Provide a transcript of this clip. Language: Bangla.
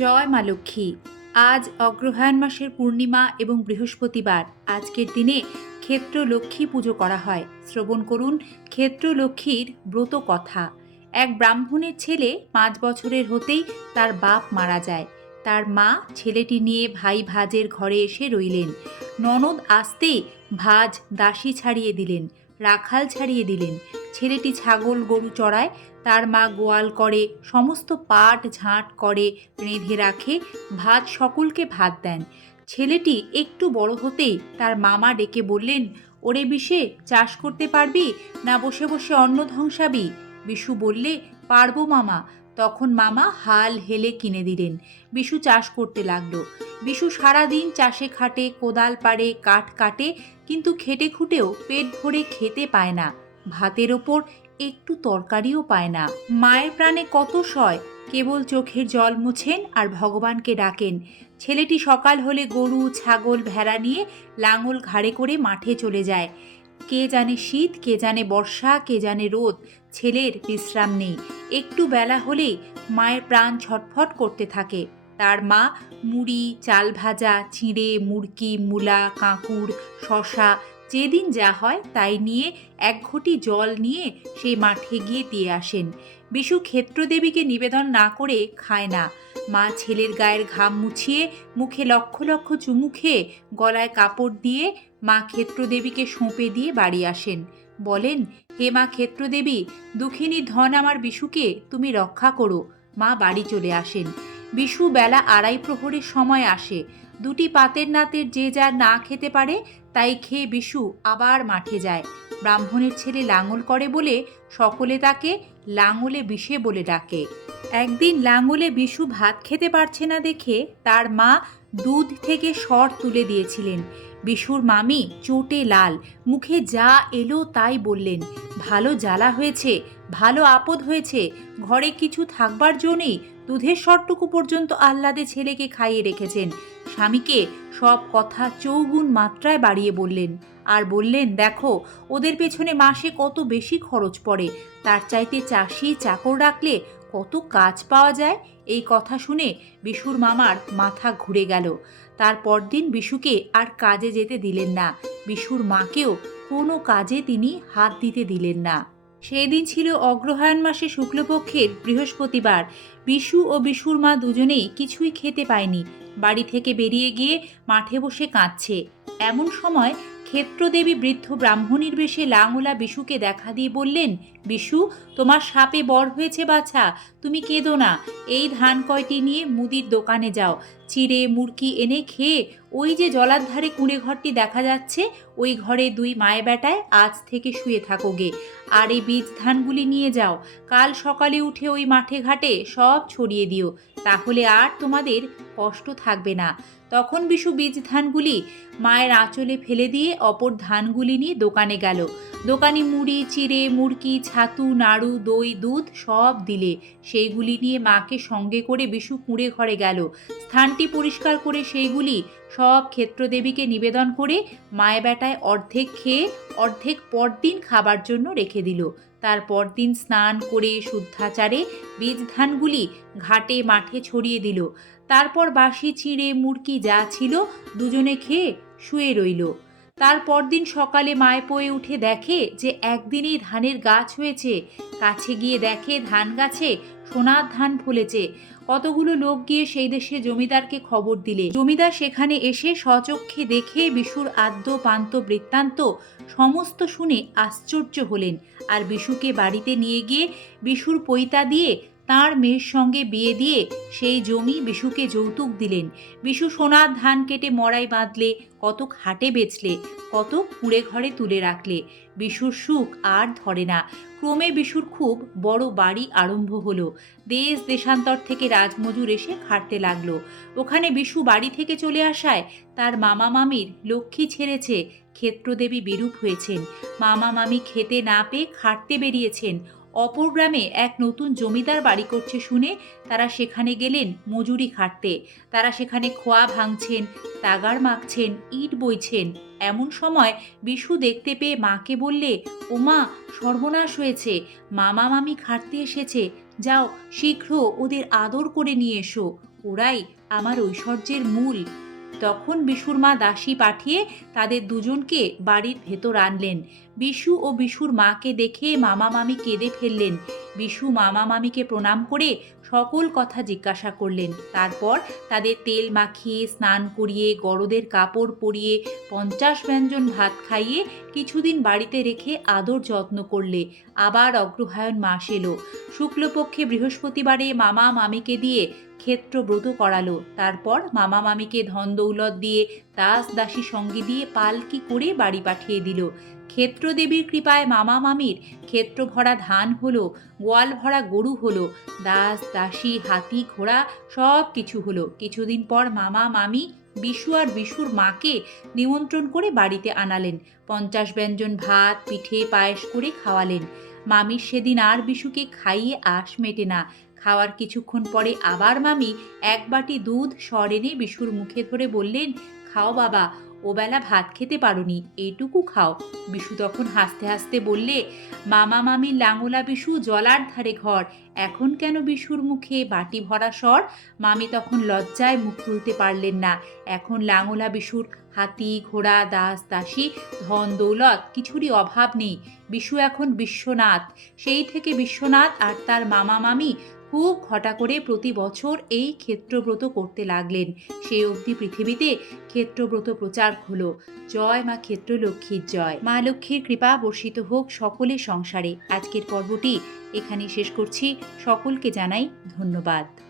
জয় মা লক্ষ্মী। আজ অগ্রহায়ণ মাসের পূর্ণিমা এবং বৃহস্পতিবার। আজকের দিনে ক্ষেত্র লক্ষ্মী পুজো করা হয়। শ্রবণ করুন ক্ষেত্র লক্ষ্মীর ব্রত কথা। এক ব্রাহ্মণের ছেলে পাঁচ বছরের হতেই তার বাপ মারা যায়। তার মা ছেলেটি নিয়ে ভাই ভাজের ঘরে এসে রইলেন। ননদ আসতেই ভাজ দাসী ছাড়িয়ে দিলেন, রাখাল ছাড়িয়ে দিলেন ছেলেটি ছাগল গরু চড়ায়, তার মা গোয়াল করে, সমস্ত পাট ঝাঁট করে রেঁধে রাখে, ভাত সকলকে ভাত দেন। ছেলেটি একটু বড় হতেই তার মামা ডেকে বললেন, ওরে বিষে, চাষ করতে পারবি? না বসে বসে অন্ন ধ্বংসাবি? বিশু বললে, পারব মামা। তখন মামা হাল হেলে কিনে দিলেন। বিশু চাষ করতে লাগল। বিশু সারাদিন চাষে খাটে, কোদাল পাড়ে, কাঠ কাটে, কিন্তু খেটে খুঁটেও পেট ভরে খেতে পায় না। ভাতের ওপর একটু তরকারিও পায় না। মায়ের প্রাণে কত সয়। কেবল চোখের জল মুছেন আর ভগবানকে ডাকেন। ছেলেটি সকাল হলে গরু, ছাগল, ভেড়া নিয়ে লাঙল ঘাড়ে করে মাঠে চলে যায়। কে জানে শীত, কে জানে বর্ষা, কে জানে রোদ। ছেলের বিশ্রাম নেই। একটু বেলা হলেই মায়ের প্রাণ ছটফট করতে থাকে। তার মা মুড়ি, চাল ভাজা, চিঁড়ে, মুরকি, মূলা কাঁকুর শশা যেদিন যা হয় তাই নিয়ে এক ঘটি জল নিয়ে সেই মাঠে গিয়ে দিয়ে আসেন। বিশু ক্ষেত্রদেবীকে নিবেদন না করে খায় না। মা ছেলের গায়ের ঘাম মুছিয়ে মুখে লক্ষ লক্ষ চুমু খেয়ে গলায় কাপড় দিয়ে মা ক্ষেত্রদেবীকে সঁপে দিয়ে বাড়ি আসেন। বলেন, হে মা ক্ষেত্রদেবী দুঃখিনী ধন আমার বিশুকে তুমি রক্ষা করো মা বাড়ি চলে আসেন। বিশু বেলা আড়াই প্রহরের সময় আসে। দুটি পাতের নাতের যে যার না খেতে পারে তাই খেয়ে বিশু আবার মাঠে যায়। ব্রাহ্মণের ছেলে লাঙল করে বলে সকলে তাকে লাঙলে বিষে বলে ডাকে। একদিন লাঙলে বিশু ভাত খেতে পারছে না দেখে তার মা দুধ থেকে সর তুলে দিয়েছিলেন। বিশুর মামি চোটে লাল, মুখে যা এলো তাই বললেন, ভালো জ্বালা হয়েছে, ভালো আপদ হয়েছে, ঘরে কিছু থাকবার জন্যই দুধের সরটুকু পর্যন্ত আহ্লাদে ছেলেকে খাইয়ে রেখেছেন। স্বামীকে সব কথা চৌগুণ মাত্রায় বাড়িয়ে বললেন। আর বললেন, দেখো, ওদের পেছনে মাসে কত বেশি খরচ পড়ে। তার চাইতে চাষি চাকর রাখলে কত কাজ পাওয়া যায়? এই কথা শুনে বিশুর মামার মাথা ঘুরে গেল। তার পরদিন বিশুকে আর কাজে যেতে দিলেন না। বিশুর মাকেও কোনো কাজে তিনি হাত দিতে দিলেন না। সেই দিন ছিল অগ্রহায়ণ মাসে শুক্লপক্ষের বৃহস্পতিবার। বিশু ও বিশুর মা দুজনেই কিছুই খেতে পায়নি। বাড়ি থেকে বেরিয়ে গিয়ে মাঠে বসে কাঁদছে। এমন সময় ক্ষেত্রদেবী বৃদ্ধ ব্রাহ্মণীর বেশে লাঙলা বিশুকে দেখা দিয়ে বললেন, বিশু, তোমার সাপে বর হয়েছে বাছা, তুমি কেঁদো না। এই ধান কয়টি নিয়ে মুদির দোকানে যাও। চিড়ে মুরকি এনে খেয়ে ওই যে জলার ধারে কুঁড়ে ঘরটি দেখা যাচ্ছে, ওই ঘরে দুই মায়ে বেটায় আজ থেকে শুয়ে থাকো গে। আর এই বীজ ধানগুলি নিয়ে যাও। কাল সকালে উঠে ওই মাঠে ঘাটে সব ছড়িয়ে দিও। তাহলে আর তোমাদের কষ্ট থাকবে না। তখন বিশু বীজ ধানগুলি মায়ের আঁচলে ফেলে দিয়ে অপর ধানগুলি নিয়ে দোকানে গেল। দোকানি মুড়ি, চিড়ে মুরকি ছাতু, নাড়ু, দই, দুধ সব দিলে। সেইগুলি নিয়ে মাকে সঙ্গে করে বিশু কুঁড়ে ঘরে গেল। স্থানটি পরিষ্কার করে সেইগুলি সব ক্ষেত্রদেবীকে নিবেদন করে মায়ে বেটায় অর্ধেক খেয়ে অর্ধেক পরদিন খাবার জন্য রেখে দিল। তার পরদিন স্নান করে শুদ্ধাচারে বীজ ধানগুলি ঘাটে মাঠে ছড়িয়ে দিল। তারপর বাসি চিঁড়ে মুরকি যা ছিল, দুজনে খেয়ে শুয়ে রইল। তার পরদিন সকালে মায় পয়ে উঠে দেখে যে একদিনেই ধানের গাছ হয়েছে। কাছে গিয়ে দেখে ধান গাছে সোনার ধান ফুলেছে। কতগুলো লোক গিয়ে সেই দেশে জমিদারকে খবর দিলে। জমিদার সেখানে এসে স্বচক্ষে দেখে বিশুর আদ্য, পান্ত, বৃত্তান্ত সমস্ত শুনে আশ্চর্য হলেন। আর বিশুকে বাড়িতে নিয়ে গিয়ে বিশুর পৈতা দিয়ে তার মেয়ের সঙ্গে বিয়ে দিয়ে সেই জমি বিশুকে যৌতুক দিলেন। বিশু সোনার ধান কেটে মড়াই বাঁধলে, কতক হাটে বেচলে কত কুঁড়ে ঘরে তুলে রাখলে। বিশুর সুখ আর ধরে না। ক্রমে বিশুর খুব বড় বাড়ি আরম্ভ হলো। দেশ দেশান্তর থেকে রাজমজুর এসে খাটতে লাগল। ওখানে বিশু বাড়ি থেকে চলে আসায় তার মামা মামির লক্ষ্মী ছেড়েছে, ক্ষেত্রদেবী বিরূপ হয়েছেন। মামা মামি খেতে না পেয়ে খাটতে বেরিয়েছেন। অপর গ্রামে এক নতুন জমিদার বাড়ি করছে শুনে তারা সেখানে গেলেন মজুরি খাটতে। তারা সেখানে খোয়া ভাঙছেন, তাগার মাখছেন, ইট বইছেন। এমন সময় বিশু দেখতে পেয়ে মাকে বললে, ওমা, সর্বনাশ হয়েছে। মামা মামি খাটতে এসেছে। যাও, শীঘ্র ওদের আদর করে নিয়ে এসো। ওরাই আমার ঐশ্বর্যের মূল। তখন বিশুর মা দাসী পাঠিয়ে তাদের দুজনকে বাড়ির ভেতর আনলেন। বিশু ও বিশুর মাকে দেখে মামা মামি কেঁদে ফেললেন। বিশু মামা মামিকে প্রণাম করে সকল কথা জিজ্ঞাসা করলেন। তারপর তাদের তেল মাখিয়ে, স্নান করিয়ে, গরদের কাপড় পরিয়ে, পঞ্চাশ ব্যঞ্জন ভাত খাইয়ে কিছুদিন বাড়িতে রেখে আদর যত্ন করলে। আবার অগ্রহায়ণ মাস এলো। শুক্লপক্ষে বৃহস্পতিবারে মামা মামিকে দিয়ে ক্ষেত্র ব্রত করালো। তারপর মামা মামিকে ধন দৌলত দিয়ে দাস দাসী সঙ্গে দিয়ে পালকি করে বাড়ি পাঠিয়ে দিল। ক্ষেত্র দেবীর কৃপায় মামা মামির ক্ষেত্র ভরা ধান হলো গোয়াল ভরা গরু হলো, দাস দাসী হাতি ঘোড়া সব কিছু হলো। কিছুদিন পর মামা মামি বিশু আর বিশুর মাকে নিমন্ত্রণ করে বাড়িতে আনালেন। পঞ্চাশ ব্যঞ্জন ভাত, পিঠে, পায়েস করে খাওয়ালেন। মামির সেদিন আর বিশুকে খাইয়ে আশ মেটে না। খাওয়ার কিছুক্ষণ পরে আবার মামি এক বাটি দুধ সর এনে বিশুর মুখে ধরে বললেন, খাও বাবা, ওবেলা ভাত খেতে পারোনি, এইটুকু খাও। বিশু তখন হাসতে হাসতে বললে, মামা মামির লাঙলা বিশু জলার ধারে ঘর, এখন কেন বিশুর মুখে বাটি ভরা স্বর? মামি তখন লজ্জায় মুখ তুলতে পারলেন না, এখন লাঙলা বিশুর হাতি, ঘোড়া, দাস, দাসী, ধন, দৌলত, কিছুরই অভাব নেই। বিশু এখন বিশ্বনাথ, সেই থেকে বিশ্বনাথ আর তার মামা মামি খুব ঘটা করে প্রতি বছর এই ক্ষেত্রব্রত করতে লাগলেন। সেই অবধি পৃথিবীতে ক্ষেত্রব্রত প্রচার হলো। জয় মা ক্ষেত্র লক্ষ্মীর জয়। মা লক্ষ্মীর কৃপা বর্ষিত হোক সকলের সংসারে। আজকের পর্বটি এখানেই শেষ করছি। সকলকে জানাই ধন্যবাদ।